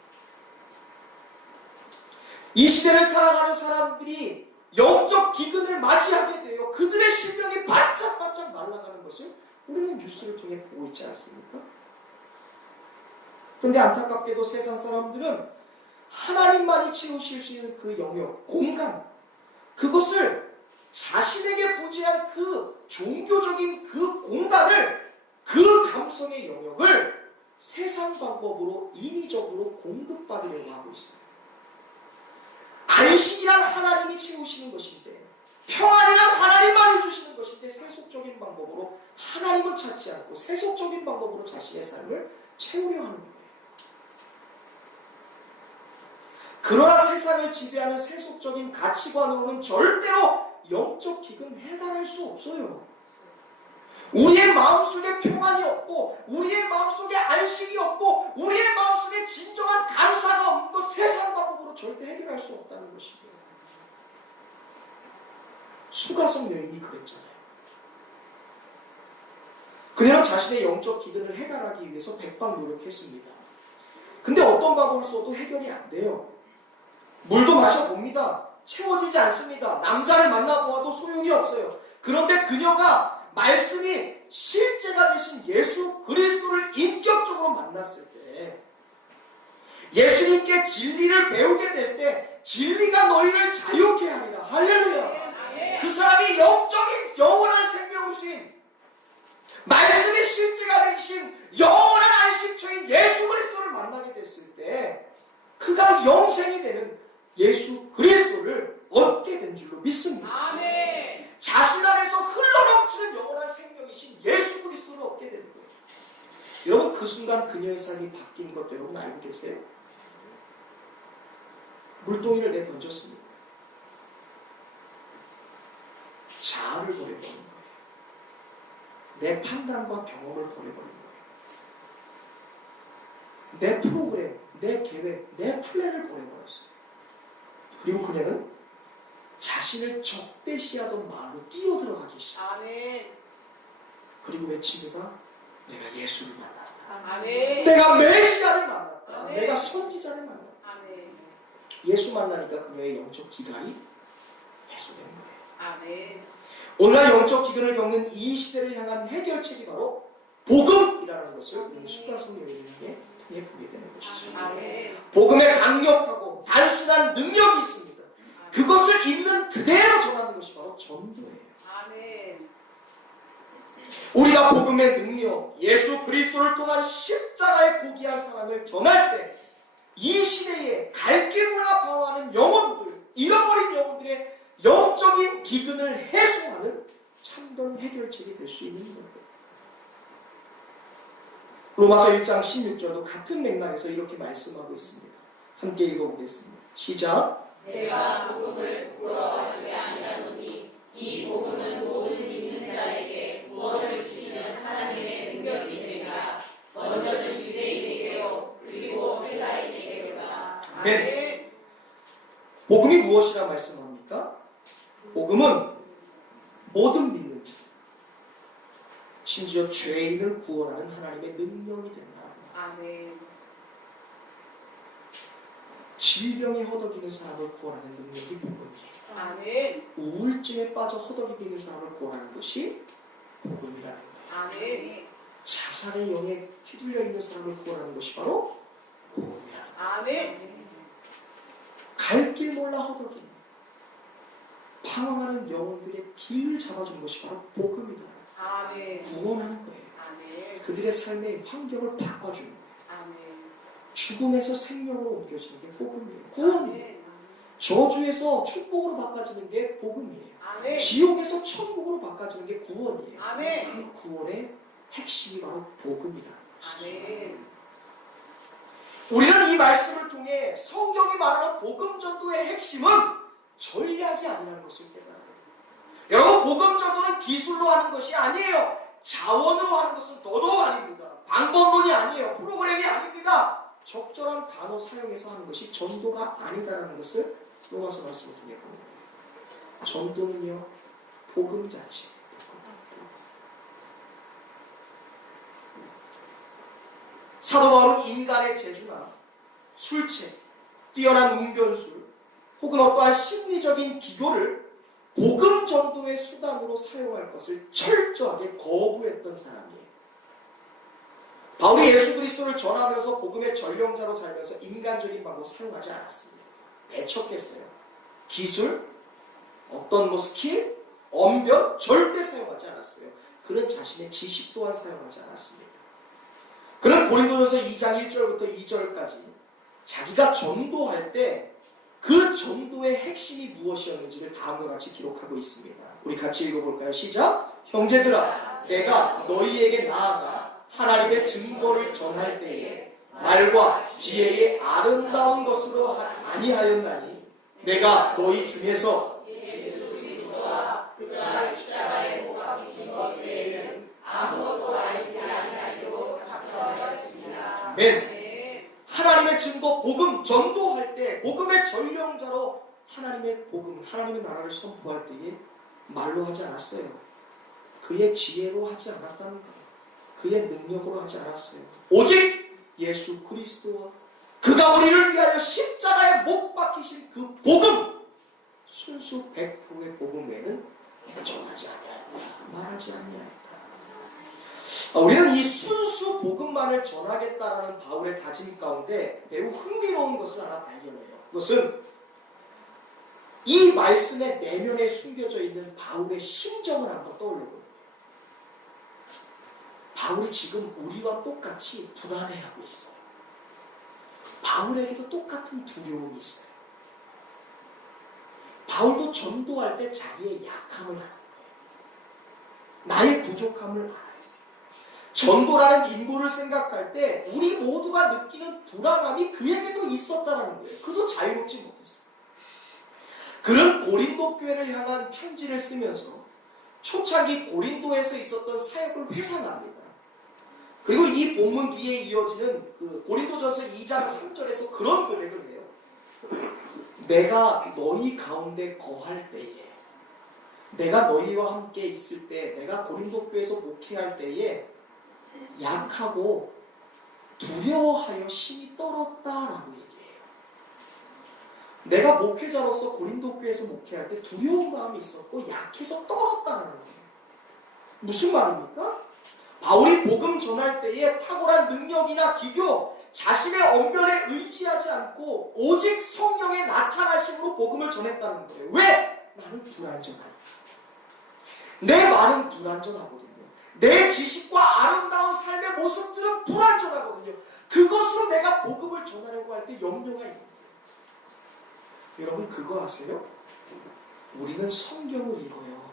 이 시대를 살아가는 사람들이 영적 기근을 맞이하게 되어 그들의 심령이 바짝바짝 말라가는 것을 우리는 뉴스를 통해 보고 있지 않습니까? 그런데 안타깝게도 세상 사람들은 하나님만이 채우실 수 있는 그 영역, 공간, 그것을 자신에게 부재한 그 종교적인 그 공간을, 그 감성의 영역을 세상 방법으로 인위적으로 공급받으려고 하고 있어요. 안식이란 하나님이 채우시는 것인데, 평안이란 하나님만이 주시는 것인데, 세속적인 방법으로 하나님은 찾지 않고 세속적인 방법으로 자신의 삶을 채우려 하는 거예요. 그러나 세상을 지배하는 세속적인 가치관으로는 절대로 영적 기근 해결할 수 없어요. 우리의 마음속에 평안이 없고, 우리의 마음속에 안식이 없고, 우리의 마음속에 진정한 감사가 없는 것, 세상 방법으로 절대 해결할 수 없다는 것이죠. 수가성 여인이 그랬잖아요. 그녀는 자신의 영적 기근을 해결하기 위해서 백방 노력했습니다. 근데 어떤 방법을 써도 해결이 안 돼요. 물도 마셔봅니다. 채워지지 않습니다. 남자를 만나보아도 소용이 없어요. 그런데 그녀가 말씀이 실제가 되신 예수 그리스도를 인격적으로 만났을 때, 예수님께 진리를 배우게 될 때 진리가 너희를 자유케 하리라. 할렐루야. 그 사람이 영적인 영원한 생명을 주신, 말씀이 실제가 되신 영원한 안식처인 예수 그리스도를 만나게 됐을 때 그가 영생이 되는 예수 그리스도를 얻게 된 줄로 믿습니다. 아멘. 자신 안에서 흘러넘치는 영원한 생명이신 예수 그리스도를 얻게 되는 거예요. 여러분, 그 순간 그녀의 삶이 바뀐 것도 여러분 알고 계세요? 물동이를 내던졌습니다. 자아를 버려버린 거예요. 내 판단과 경험을 버려버린 거예요. 내 프로그램, 내 계획, 내 플랜을 버려버렸어요. 그리고 그녀는 자신을 적대시하던 마음으로 뛰어들어가기 시작해요. 아멘. 그리고 외칩니다. 내가 예수를 만났다. 아멘. 내가 메시아를 만났다. 아멘. 내가 선지자를 만났다. 아멘. 예수 만나니까 그녀의 영적 기갈이 해소된 거예요. 아멘. 오늘날 영적 기근을 겪는 이 시대를 향한 해결책이 바로 복음이라는 것을 우리 수가성 여인에게 통해 보게 되는 것이죠. 아멘. 복음에 강력하고 단순한 능력이 있습니다. 그것을 있는 그대로 전하는 것이 바로 전도예요. 아멘. 우리가 복음의 능력, 예수 그리스도를 통한 십자가의 고귀한 사랑을 전할 때 이 시대에 갈 길 몰라 방황하는 영혼들, 잃어버린 영혼들의 영적인 기근을 해소하는 참된 해결책이 될 수 있는 거예요. 로마서 1장 16절도 같은 맥락에서 이렇게 말씀하고 있습니다. 함께 읽어보겠습니다. 시작. 내가 복음을 부끄러워하지 아니하노니 이 복음은 모든 믿는 자에게 구원을 주시는 하나님의 능력이 되리라. 먼저는 유대인에게요 그리고 헬라인에게로다. 아멘. 복음이 무엇이라 말씀합니까? 복음은 모든 믿는 자, 심지어 죄인을 구원하는 하나님의 능력이 된다. 아멘. 질병에 허덕이는 사람을 구원하는 능력이 복음이에요. 아멘. 우울증에 빠져 허덕이고 있는 사람을 구원하는 것이 복음이라는 거예요. 아멘. 자살의 영에 휘둘려 있는 사람을 구원하는 것이 바로 복음이라는 거예요. 아멘. 갈 길 몰라 허덕이는 방황하는 영혼들의 길을 잡아주는 것이 바로 복음이다. 아멘. 구원하는 거예요. 아멘. 그들의 삶의 환경을 바꿔주는 거예요. 아멘. 죽음에서 생명으로 옮겨지는 게 복음이에요. 구원이에요. 저주에서 축복으로 바꿔지는 게 복음이에요. 아멘. 지옥에서 천국으로 바꿔지는 게 구원이에요. 아멘. 그 구원의 핵심이 바로 복음이다. 아멘. 우리는 이 말씀을 통해 성경이 말하는 복음 전도의 핵심은 전략이 아니라는 것을 깨달아야 돼요. 여러분, 복음 전도는 기술로 하는 것이 아니에요. 자원으로 하는 것은 더더욱 아닙니다. 방법론이 아니에요. 프로그램이 아닙니다. 적절한 단어 사용해서 하는 것이 전도가 아니다라는 것을 로마서 말씀을 통해 보는 거예요. 전도는요, 복음 자체. 사도 바울은 인간의 재주나 술책, 뛰어난 웅변술, 혹은 어떠한 심리적인 기교를 복음 전도의 수단으로 사용할 것을 철저하게 거부했던 사람이에요. 바울이 예수 그리스도를 전하면서 복음의 전령자로 살면서 인간적인 방법 사용하지 않았습니다. 배척했어요. 기술, 어떤 스킬, 언변 절대 사용하지 않았어요. 그는 자신의 지식 또한 사용하지 않았습니다. 그는 고린도전서 2장 1절부터 2절까지 자기가 전도할 때 그 전도의 핵심이 무엇이었는지를 다음과 같이 기록하고 있습니다. 우리 같이 읽어볼까요? 시작! 형제들아, 내가 너희에게 나아가 하나님의 증거를 전할 때에 말과 지혜의 아름다운 것으로 아니하였나니 내가 너희 중에서 예수 그리스도와 그가 십자가에 못 박히신 것 외에는 아무것도 알지 아니하기로 작정하였습니다. 아멘. 하나님의 증거, 복음 전도할 때 복음의 전령자로 하나님의 복음, 하나님의 나라를 선포할 때에 말로 하지 않았어요. 그의 지혜로 하지 않았다는 거예요. 그의 능력으로 하지 않았어요. 오직 예수 그리스도와 그가 우리를 위하여 십자가에 못 박히신 그 복음, 순수 100%의 복음 외에는 전하지 아니하였다. 말하지 아니하였다. 우리는 이 순수 복음만을 전하겠다라는 바울의 다짐 가운데 매우 흥미로운 것을 하나 발견해요. 그것은 이 말씀의 내면에 숨겨져 있는 바울의 심정을 한번 떠올려보세요. 바울이 지금 우리와 똑같이 불안해하고 있어요. 바울에게도 똑같은 두려움이 있어요. 바울도 전도할 때 자기의 약함을 하는 거예요. 나의 부족함을 알아요. 전도라는 임무를 생각할 때 우리 모두가 느끼는 불안함이 그에게도 있었다는 거예요. 그도 자유롭지 못했어요. 그는 고린도 교회를 향한 편지를 쓰면서 초창기 고린도에서 있었던 사역을 회상합니다. 그리고 이 본문 뒤에 이어지는 그 고린도전서 2장 3절에서 그런 고백을 해요. 내가 너희 가운데 거할 때에, 내가 너희와 함께 있을 때, 내가 고린도 교회에서 목회할 때에 약하고 두려워하여 심히 떨었다라고 얘기해요. 내가 목회자로서 고린도 교회에서 목회할 때 두려운 마음이 있었고 약해서 떨었다는 거예요. 무슨 말입니까? 바울이 복음 전할 때에 탁월한 능력이나 기교, 자신의 언변에 의지하지 않고 오직 성령의 나타나심으로 복음을 전했다는 거예요. 왜? 나는 불완전하니까. 내 말은 불완전하거든요. 내 지식과 아름다운 삶의 모습들은 불완전하거든요. 그것으로 내가 복음을 전하려고 할 때 염려가 있는 거예요. 여러분 그거 아세요? 우리는 성경을 읽어요.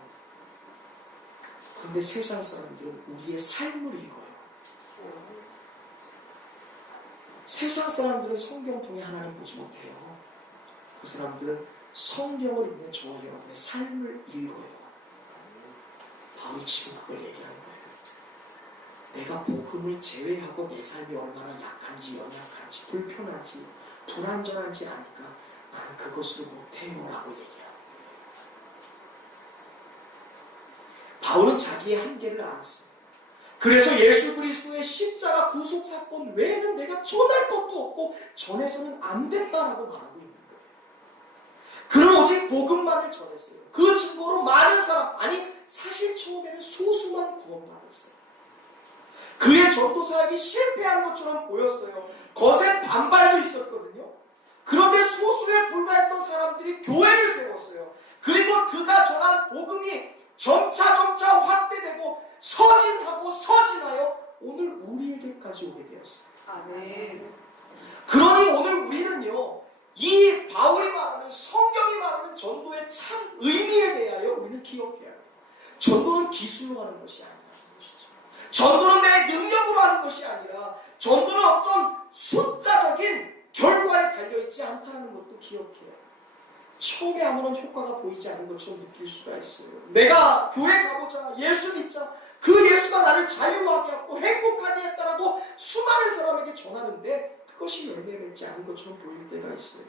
그런데 세상 사람들은 우리의 삶을 읽어요. 세상 사람들은 성경 통해 하나님 보지 못해요. 그 사람들은 성경을 읽는 저와 여러분의 삶을 읽어요. 바울이 지금 그걸 얘기하는 거예요. 내가 복음을 제외하고 내 삶이 얼마나 약한지, 연약한지, 불편한지, 불완전한지 아니까 나는 그것으로 못해요 라고 얘기하는 거예요. 바울은 자기의 한계를 알았어요. 그래서 예수 그리스도의 십자가 구속 사건 외에는 내가 전할 것도 없고 전해서는 안 된다라고 말하고 있는 거예요. 그는 오직 복음만을 전했어요. 그 증거로 많은 사람, 아니 사실 처음에는 소수만 구원받았어요. 그의 전도 사역이 실패한 것처럼 보였어요. 거센 반발도 있었거든요. 그런데 소수에 불과했던 사람들이 교회를 세웠어요. 그리고 그가 전한 복음이 점차 확대되고 서진하여 오늘 우리에게까지 오게 되었어요. 아멘. 그러니 오늘 우리는요, 이 바울이 말하는, 성경이 말하는 전도의 참 의미에 대하여 우리는 기억해야 해요. 전도는 기술로 하는 것이 아니라, 전도는 내 능력으로 하는 것이 아니라, 전도는 어떤 숫자적인 결과에 달려있지 않다는 것도 기억해요. 처음에 아무런 효과가 보이지 않는 것처럼 느낄 수가 있어요. 내가 교회 가보자, 예수 믿자, 그 예수가 나를 자유하게 하고 행복하게 했다라고 수많은 사람에게 전하는데 그것이 열매 맺지 않은 것처럼 보일 때가 있어요.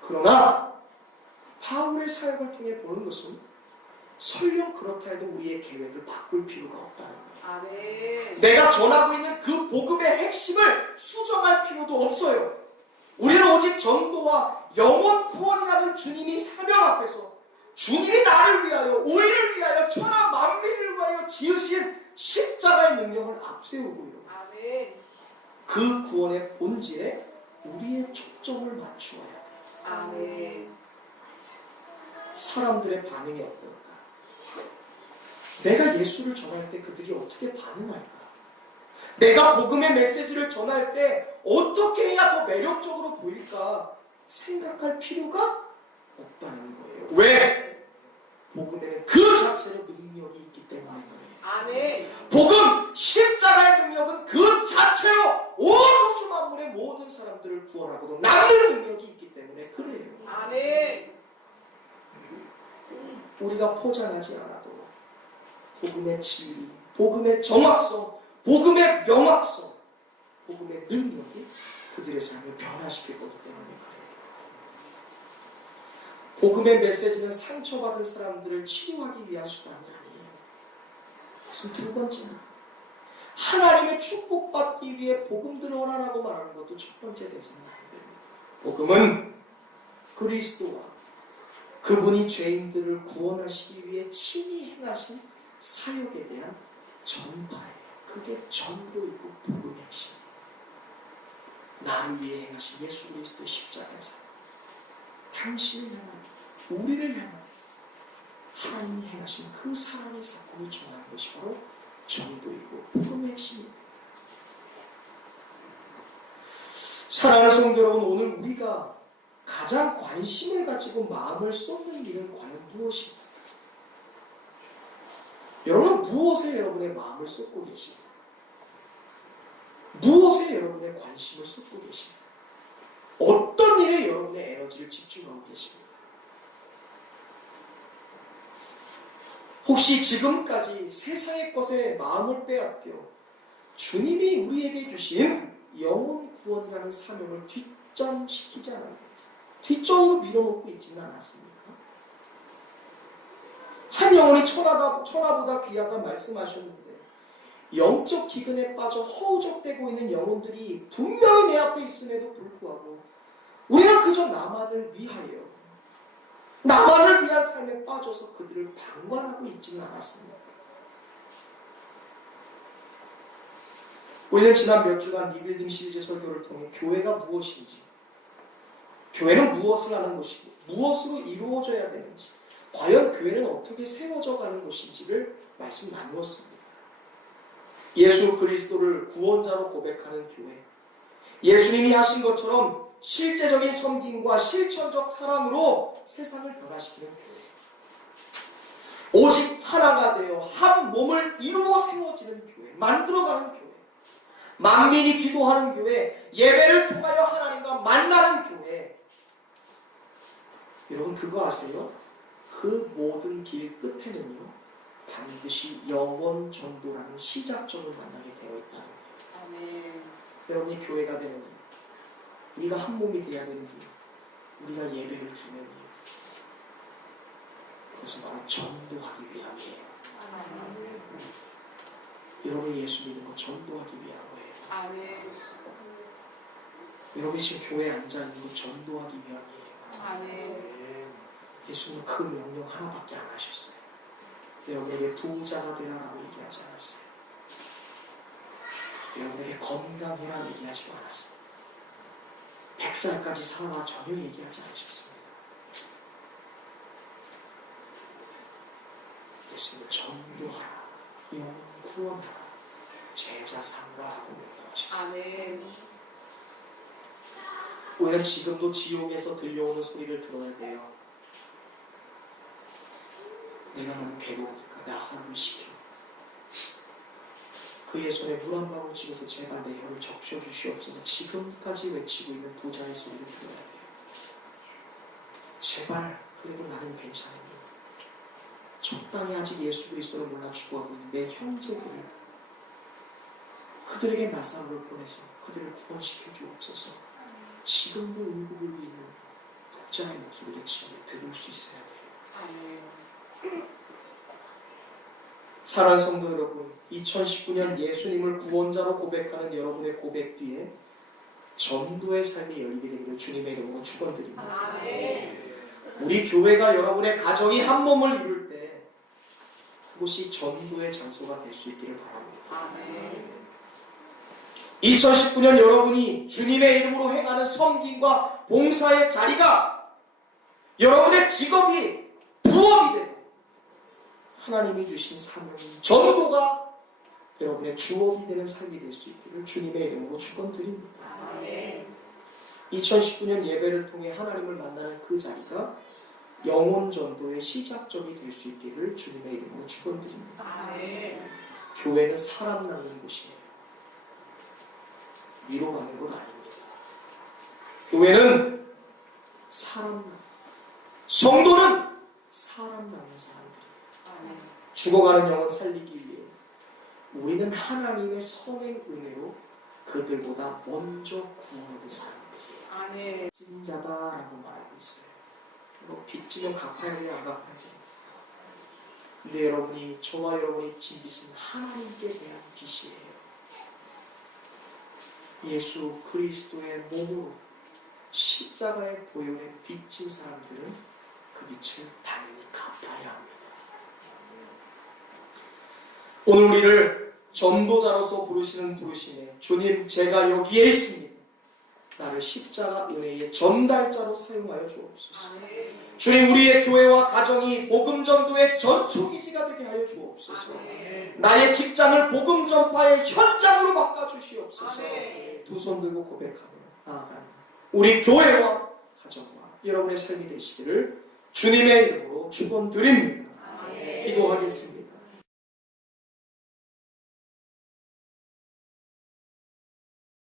그러나 바울의 사역을 통해 보는 것은 설령 그렇다 해도 우리의 계획을 바꿀 필요가 없다는 거예요. 아멘. 내가 전하고 있는 그 복음의 핵심을 수정할 필요도 없어요. 우리는 오직 전도와 영혼 구원이라는 주님이 사명 앞에서 주님이 나를 위하여, 우리를 위하여, 천하 만민을 위하여 지으신 십자가의 능력을 앞세우고요. 아멘. 그 구원의 본질에 우리의 초점을 맞추어야 돼요. 아멘. 사람들의 반응이 어떨까? 내가 예수를 전할 때 그들이 어떻게 반응할까? 내가 복음의 메시지를 전할 때 어떻게 해야 더 매력적으로 보일까? 생각할 필요가 없다는 거예요. 왜? 복음에는 그 자체로 능력이 있기 때문에 그래요. 아멘. 복음, 십자가의 능력은 그 자체로 온 우주 만물의 모든 사람들을 구원하고도 남는 능력이 있기 때문에 그래요. 아멘. 우리가 포장하지 않아도 복음의 진리, 복음의 정확성, 복음의 명확성, 복음의 능력이 그들의 삶을 변화시킬 거기 때문에 그래요. 복음의 메시지는 상처받은 사람들을 치료하기 위한 수단이 아니에요. 그것은 두 번째는 하나님의 축복받기 위해 복음들을 원하라고 말하는 것도 첫 번째 대상이 안 됩니다. 복음은 그리스도와 그분이 죄인들을 구원하시기 위해 친히 행하신 사역에 대한 전파예요. 그게 전도이고 복음의 핵심이에요. 나를 위해 행하신 예수 그리스도의 십자가의 사역, 당신을 향한, 우리를 향한 하나님이 행하신 그 사랑의 사건을 전하는 것이 바로 전도이고 복음의 핵심입니다. 사랑하는 성도 여러분, 오늘 우리가 가장 관심을 가지고 마음을 쏟는 일은 과연 무엇입니까? 여러분, 무엇에 여러분의 마음을 쏟고 계십니까? 무엇에 여러분의 관심을 쏟고 계십니까? 어떤 일에 여러분의 에너지를 집중하고 계십니까? 혹시 지금까지 세상의 것에 마음을 빼앗겨 주님이 우리에게 주신 영혼 구원이라는 사명을 뒷전시키지 않았는지, 뒷전으로 밀어놓고 있지는 않았습니까? 한 영혼이 천하보다 귀하다 말씀하셨는데 영적 기근에 빠져 허우적대고 있는 영혼들이 분명히 내 앞에 있음에도 불구하고 우리는 그저 나만을 위하여, 나만을 위한 삶에 빠져서 그들을 방관하고 있지는 않았습니다. 우리는 지난 몇 주간 리빌딩 시리즈 설교를 통해 교회가 무엇인지, 교회는 무엇을 하는 것이고 무엇으로 이루어져야 되는지, 과연 교회는 어떻게 세워져 가는 것인지를 말씀 나누었습니다. 예수 그리스도를 구원자로 고백하는 교회, 예수님이 하신 것처럼 실제적인 섬김과 실천적 사랑으로 세상을 변화시키는 교회, 오직 하나가 되어 한 몸을 이루어 세워지는 교회, 만들어가는 교회, 만민이 기도하는 교회, 예배를 통하여 하나님과 만나는 교회. 여러분 그거 아세요? 그 모든 길 끝에는요, 반드시 영원 전도라는 시작점을 만나게 되어 있다는 거예요. 아멘. 여러분이 교회가 되는 이유, 우리가 한 몸이 되어야 되는 이유, 우리가 예배를 드리는 이유, 그것은 바로 전도하기 위함이에요. 아멘. 여러분이 예수 믿는 거 전도하기 위한 거예요. 아멘. 여러분이 지금 교회에 앉아있는 거 전도하기 위함이에요. 아멘. 예수님은 그 명령 하나밖에 안 하셨어요. 여러분에게 부자가 되라라고 얘기하지 않았어요. 여러분에게 건강이라 얘기하지 않았어요. 100살까지 살아라 전혀 얘기하지 않으셨습니다. 예수님은 전도하라, 영혼 구원하라, 제자 삼으라고 명령하셨어요. 아멘. 우리는 지금도 지옥에서 들려오는 소리를 들어야 돼요. 내가 너무 괴로우니까 나사로를 시켜. 그의 손에 물 한 방울 찍어서 제발 내 혀를 적셔주시옵소서. 지금까지 외치고 있는 부자의 소리를 들어야 돼요. 제발 그래도 나는 괜찮은데 적당히 아직 예수 그리스도를 몰라 죽어가고 있는 내 형제들을, 그들에게 나사로를 보내서 그들을 구원시켜 주옵소서. 지금도 응급을 있는 부자의 목소리를 지금 들을 수 있어야 돼요. 사랑하는 성도 여러분, 2019년 예수님을 구원자로 고백하는 여러분의 고백 뒤에 전도의 삶이 열리게 되기를 주님의 이름으로 축원드립니다. 아멘. 우리 교회가 여러분의 가정이 한 몸을 이룰 때 그곳이 전도의 장소가 될 수 있기를 바랍니다. 아멘. 2019년 여러분이 주님의 이름으로 행하는 섬김과 봉사의 자리가 여러분의 직업이 부업이 되고 하나님이 주신 사명, 전도가 여러분의 주업이 되는 삶이 될 수 있기를 주님의 이름으로 축원드립니다. 아멘. 2019년 예배를 통해 하나님을 만나는 그 자리가 영혼 전도의 시작점이 될 수 있기를 주님의 이름으로 축원드립니다. 아멘. 교회는 사람 낳는 곳이에요. 위로받는 것 아닙니다. 교회는 사람 낳는, 성도는 사람 낳는 사람들이에요. 아멘. 죽어가는 영혼 살리기 위해 우리는 하나님의 성행 은혜로 그들보다 먼저 구원받은 사람들이에요. 아멘. 빚진 자다라고 말하고 있어요. 빚지면 갚아야 돼요, 안 갚아야 돼요? 근데 여러분이, 저와 여러분이 진 빚은 하나님께 대한 빚이에요. 예수 그리스도의 몸으로 십자가의 보혈에 빚진 사람들은 그 빚을 당연히 갚아야 합니다. 오늘 우리를 전도자로서 부르시는 부르심에 주님, 제가 여기에 있습니다. 나를 십자가 은혜의 전달자로 사용하여 주옵소서. 아멘. 주님, 우리의 교회와 가정이 복음 전도의 전초기지가 되게 하여 주옵소서. 아멘. 나의 직장을 복음 전파의 현장으로 바꿔주시옵소서. 아멘. 두 손 들고 고백하며 나아가는 우리 교회와 가정과 여러분의 삶이 되시기를 주님의 이름으로 축원드립니다. 아멘. 기도하겠습니다.